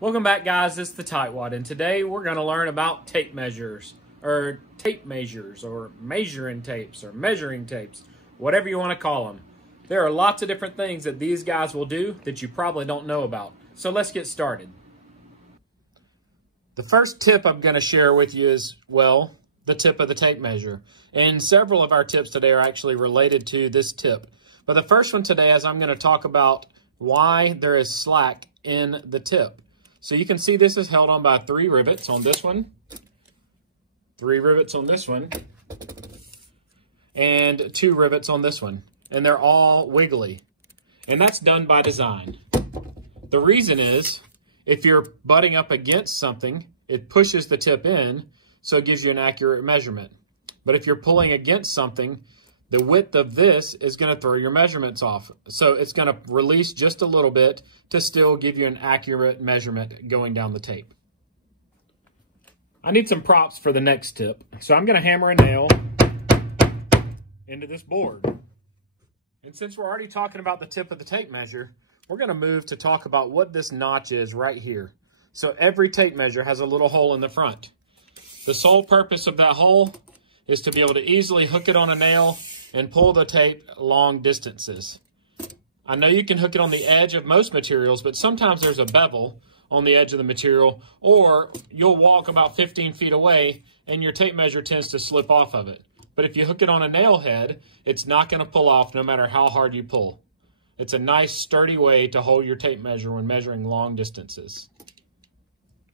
Welcome back, guys. It's the Tightwad, and today we're going to learn about tape measures, or measuring tapes, or measuring tapes, whatever you want to call them. There are lots of different things that these guys will do that you probably don't know about. So let's get started. The first tip I'm going to share with you is, well, the tip of the tape measure. And several of our tips today are actually related to this tip. But the first one today is I'm going to talk about why there is slack in the tip. So you can see this is held on by 3 rivets on this one, 3 rivets on this one, and 2 rivets on this one. And they're all wiggly. And that's done by design. The reason is, if you're butting up against something, it pushes the tip in, so it gives you an accurate measurement. But if you're pulling against something, the width of this is going to throw your measurements off. So it's going to release just a little bit to still give you an accurate measurement going down the tape. I need some props for the next tip. So I'm going to hammer a nail into this board. And since we're already talking about the tip of the tape measure, we're going to move to talk about what this notch is right here. So every tape measure has a little hole in the front. The sole purpose of that hole is to be able to easily hook it on a nail and pull the tape long distances. I know you can hook it on the edge of most materials, but sometimes there's a bevel on the edge of the material, or you'll walk about 15 feet away and your tape measure tends to slip off of it. But if you hook it on a nail head, it's not going to pull off no matter how hard you pull. It's a nice sturdy way to hold your tape measure when measuring long distances.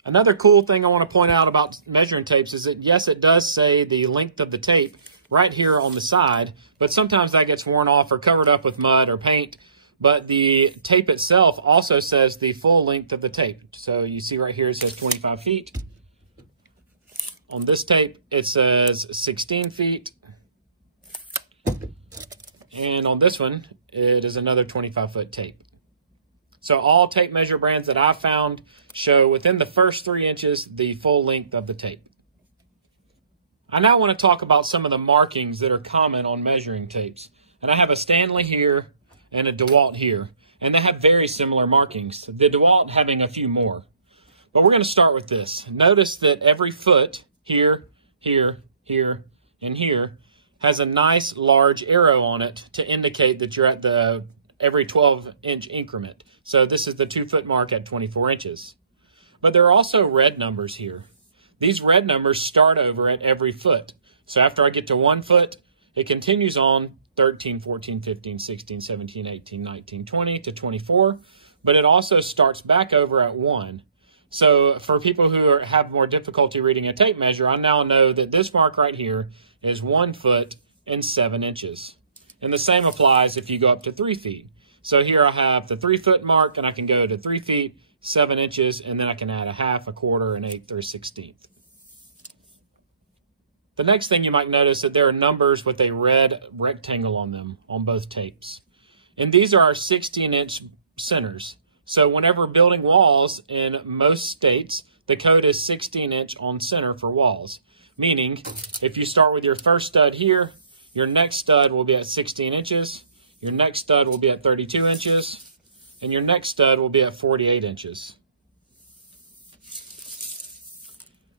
Another cool thing I want to point out about measuring tapes is that, yes, it does say the length of the tape right here on the side, but sometimes that gets worn off or covered up with mud or paint. But the tape itself also says the full length of the tape. So you see right here it says 25 feet. On this tape it says 16 feet. And on this one it is another 25-foot tape. So all tape measure brands that I found show within the first 3 inches the full length of the tape. I now want to talk about some of the markings that are common on measuring tapes. And I have a Stanley here and a DeWalt here. And they have very similar markings, the DeWalt having a few more. But we're going to start with this. Notice that every foot here, here, here, and here has a nice large arrow on it to indicate that you're at the every 12-inch increment. So this is the 2-foot mark at 24 inches. But there are also red numbers here. These red numbers start over at every foot. So after I get to 1 foot, it continues on 13, 14, 15, 16, 17, 18, 19, 20 to 24. But it also starts back over at 1. So for people who have more difficulty reading a tape measure, I now know that this mark right here is 1 foot and 7 inches. And the same applies if you go up to 3 feet. So here I have the 3-foot mark, and I can go to 3 feet, 7 inches, and then I can add a half, a quarter, an eighth, or a 16th. The next thing you might notice that there are numbers with a red rectangle on them on both tapes. And these are our 16-inch centers. So whenever building walls in most states, the code is 16-inch on center for walls. Meaning, if you start with your first stud here, your next stud will be at 16 inches, your next stud will be at 32 inches, and your next stud will be at 48 inches.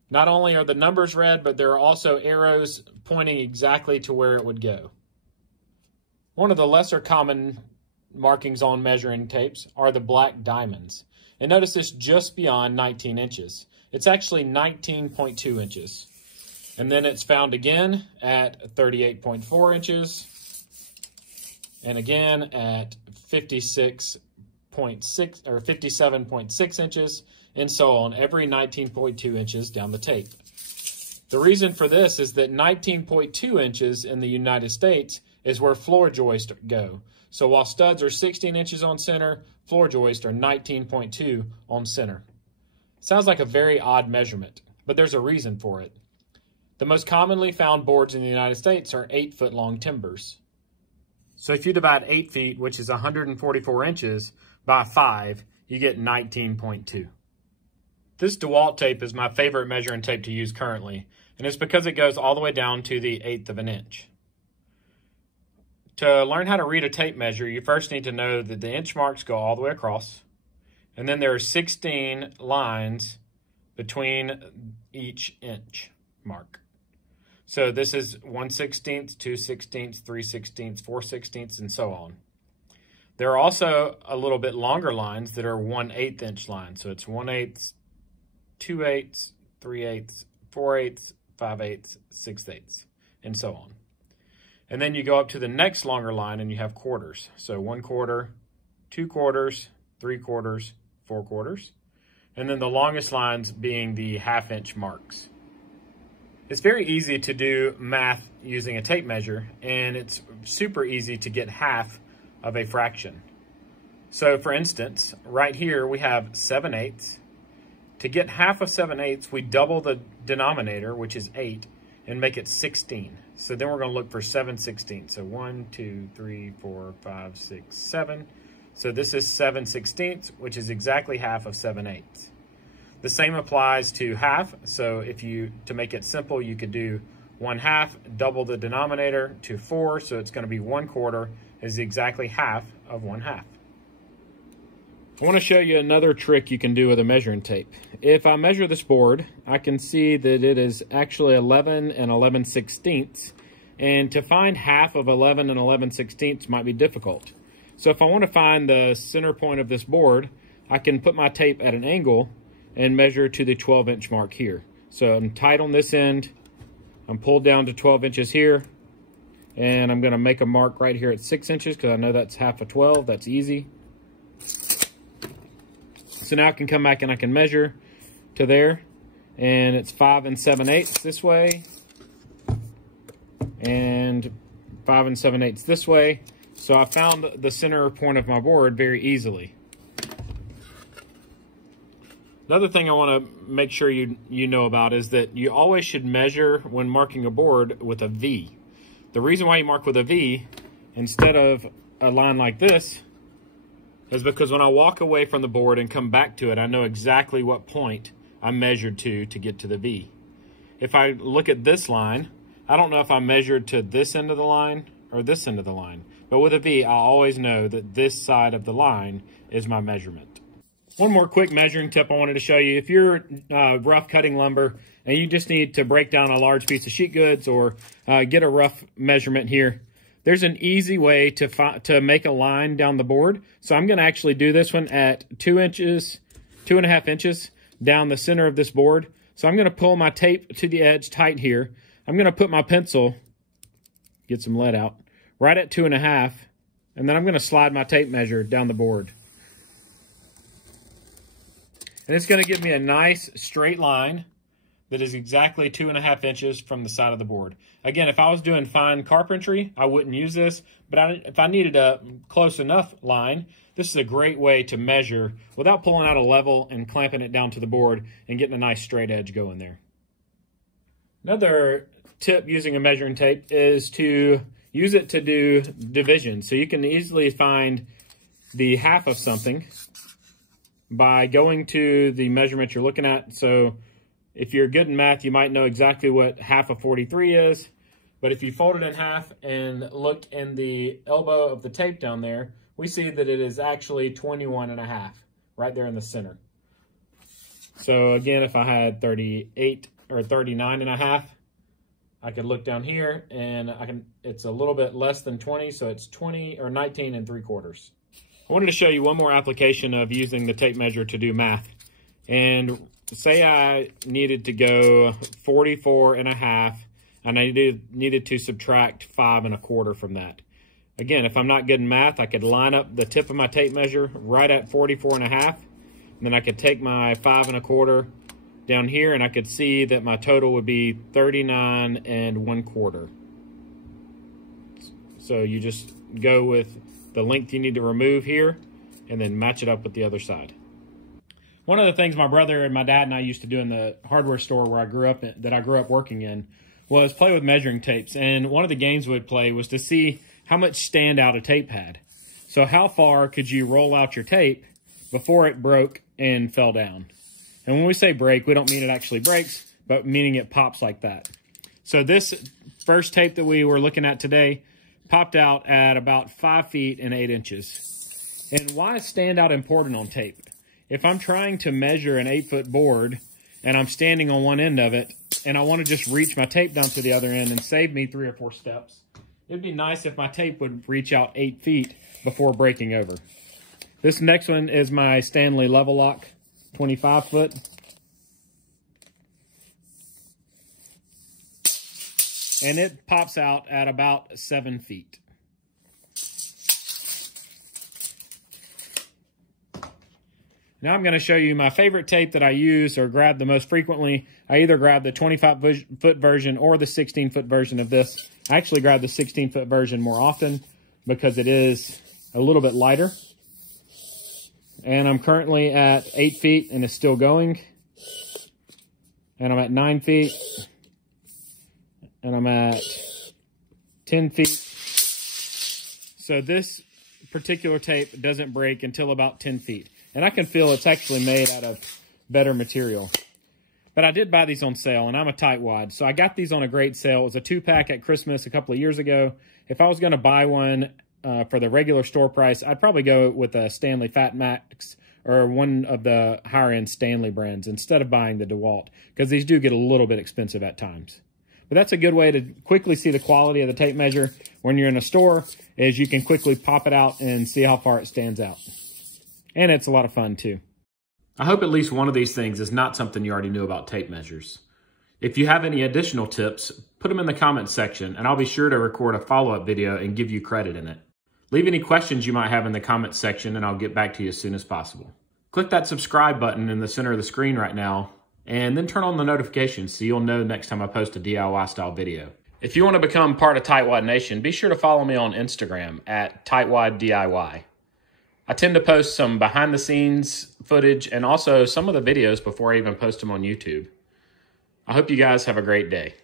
Not only are the numbers red, but there are also arrows pointing exactly to where it would go. One of the lesser common markings on measuring tapes are the black diamonds. And notice this just beyond 19 inches. It's actually 19.2 inches. And then it's found again at 38.4 inches. And again at 56.6 or 57.6 inches, and so on, every 19.2 inches down the tape. The reason for this is that 19.2 inches in the United States is where floor joists go. So while studs are 16 inches on center, floor joists are 19.2 on center. Sounds like a very odd measurement, but there's a reason for it. The most commonly found boards in the United States are 8-foot long timbers. So if you divide 8 feet, which is 144 inches, by 5, you get 19.2. This DeWalt tape is my favorite measuring tape to use currently, and it's because it goes all the way down to the 1/8 of an inch. To learn how to read a tape measure, you first need to know that the inch marks go all the way across, And then there are 16 lines between each inch mark. So this is 1/16, 2/16, 3/16, 4/16, and so on. There are also a little bit longer lines that are 1/8 inch lines. So it's 1/8, 2/8, 3/8, 4/8, 5/8, 6/8, and so on. And then you go up to the next longer line and you have quarters. So 1/4, 2/4, 3/4, 4/4. And then the longest lines being the 1/2 inch marks. It's very easy to do math using a tape measure, and it's super easy to get half of a fraction. So for instance, right here we have 7/8. To get half of 7/8, we double the denominator, which is 8, and make it 16. So then we're going to look for 7/16. So 1, 2, 3, 4, 5, 6, 7. So this is 7/16, which is exactly half of 7/8. The same applies to half. So to make it simple, you could do 1/2, double the denominator to 4. So it's going to be 1/4 is exactly half of 1/2. I want to show you another trick you can do with a measuring tape. If I measure this board, I can see that it is actually 11 and 11/16, and to find half of 11 and 11/16 might be difficult. So if I want to find the center point of this board, I can put my tape at an angle and measure to the 12 inch mark here. So I'm tight on this end, I'm pulled down to 12 inches here, and I'm going to make a mark right here at 6 inches because I know that's half of 12. That's easy. So now I can come back and I can measure to there, and it's 5 7/8 this way, and 5 7/8 this way. So I found the center point of my board very easily. Another thing I want to make sure you know about is that you always should measure when marking a board with a V. The reason why you mark with a V instead of a line like this is because when I walk away from the board and come back to it, I know exactly what point I measured to get to the V. If I look at this line, I don't know if I measured to this end of the line or this end of the line. But with a V, I always know that this side of the line is my measurement. One more quick measuring tip I wanted to show you. If you're rough cutting lumber and you just need to break down a large piece of sheet goods or get a rough measurement here, there's an easy way to make a line down the board. So I'm going to actually do this one at 2.5 inches down the center of this board. So I'm going to pull my tape to the edge tight here. I'm going to put my pencil, get some lead out, right at 2.5, and then I'm going to slide my tape measure down the board. And it's going to give me a nice straight line that is exactly 2.5 inches from the side of the board. Again, if I was doing fine carpentry, I wouldn't use this, but if I needed a close enough line, this is a great way to measure without pulling out a level and clamping it down to the board and getting a nice straight edge going there. Another tip using a measuring tape is to use it to do division. So you can easily find the half of something by going to the measurement you're looking at. So if you're good in math, you might know exactly what half of 43 is. But if you fold it in half and look in the elbow of the tape down there, we see that it is actually 21.5 right there in the center. So again, if I had 38 or 39.5, I could look down here and it's a little bit less than 20, so it's 20 or 19 3/4. I wanted to show you one more application of using the tape measure to do math. And say I needed to go 44.5 and I needed to subtract 5 1/4 from that. Again, if I'm not good in math, I could line up the tip of my tape measure right at 44.5, and then I could take my 5 1/4 down here, and I could see that my total would be 39 1/4. So you just go with the length you need to remove here, and then match it up with the other side. One of the things my brother and my dad and I used to do in the hardware store where I grew up working in, was play with measuring tapes. And one of the games we'd play was to see how much standout a tape had. So how far could you roll out your tape before it broke and fell down? And when we say break, we don't mean it actually breaks, but meaning it pops like that. So this first tape that we were looking at today popped out at about 5 feet and 8 inches. And why is standout important on tape? if I'm trying to measure an 8-foot board and I'm standing on one end of it and I want to just reach my tape down to the other end and save me 3 or 4 steps, it'd be nice if my tape would reach out 8 feet before breaking over. This next one is my Stanley Level Lock 25 foot. And it pops out at about 7 feet. Now I'm going to show you my favorite tape that I use or grab the most frequently. I either grab the 25-foot version or the 16-foot version of this. I actually grab the 16-foot version more often because it is a little bit lighter. And I'm currently at 8 feet and it's still going. And I'm at 9 feet. And I'm at 10 feet. So this particular tape doesn't break until about 10 feet. And I can feel it's actually made out of better material. But I did buy these on sale, and I'm a tightwad. So I got these on a great sale. It was a 2-pack at Christmas a couple of years ago. If I was going to buy one for the regular store price, I'd probably go with a Stanley Fat Max or one of the higher-end Stanley brands instead of buying the DeWalt, because these do get a little bit expensive at times. But that's a good way to quickly see the quality of the tape measure when you're in a store, is you can quickly pop it out and see how far it stands out. And it's a lot of fun too. I hope at least one of these things is not something you already knew about tape measures. If you have any additional tips, put them in the comments section and I'll be sure to record a follow-up video and give you credit in it. Leave any questions you might have in the comments section and I'll get back to you as soon as possible. Click that subscribe button in the center of the screen right now and then turn on the notifications so you'll know next time I post a DIY style video. If you want to become part of Tightwad Nation, be sure to follow me on Instagram at TightwadDIY. I tend to post some behind-the-scenes footage and also some of the videos before I even post them on YouTube. I hope you guys have a great day.